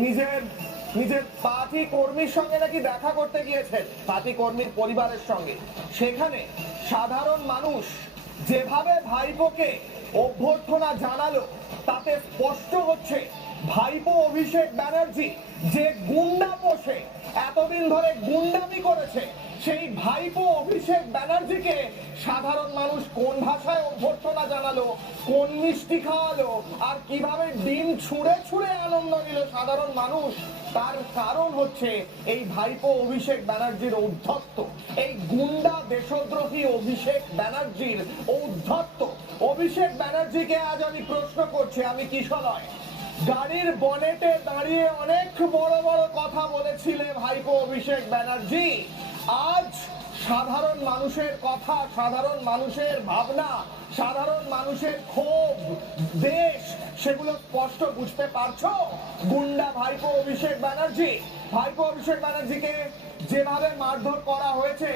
নিজের নিজের পার্টি কর্মীর সঙ্গে নাকি দেখা করতে গিয়েছেন, পার্টি কর্মীর পরিবারের সঙ্গে। সেখানে সাধারণ মানুষ যেভাবে ভাইপোকে অভ্যর্থনা জানালো তাতে স্পষ্ট হচ্ছে ভাইপো অভিষেক ব্যানার্জি যে গুন্ডা পোষে, এতদিন ধরে গুন্ডামি করেছে, সেই ভাইপো অভিষেক ব্যানার্জিকে সাধারণ মানুষ কোন ভাষায় অভ্যর্থনা জানালো, কোন মিষ্টি খাওয়ালো, আর কিভাবে ডিম ছুঁড়ে ছুঁড়ে আনন্দ নিল সাধারণ মানুষ, তার কারণ হচ্ছে এই ভাইপো অভিষেক ব্যানার্জির ঔদ্ধত্য, এই গুন্ডা দেশদ্রোহী অভিষেক ব্যানার্জির ঔদ্ধত্য। অভিষেক ব্যানার্জিকে আজ আমি প্রশ্ন করছি, আমি কিশলয়, গাড়ির বনেটে দাঁড়িয়ে অনেক বড় বড় কথা বলেছিলে ভাইপো অভিষেক ব্যানার্জি, আজ সাধারণ মানুষের কথা, সাধারণ মানুষের ভাবনা, সাধারণ মানুষের ক্ষোভ, দেশ, সেগুলো স্পষ্ট বুঝতে পারছো? গুন্ডা ভাইপো অভিষেক ব্যানার্জি, ভাইপো অভিষেক ব্যানার্জিকে যেভাবে মারধর করা হয়েছে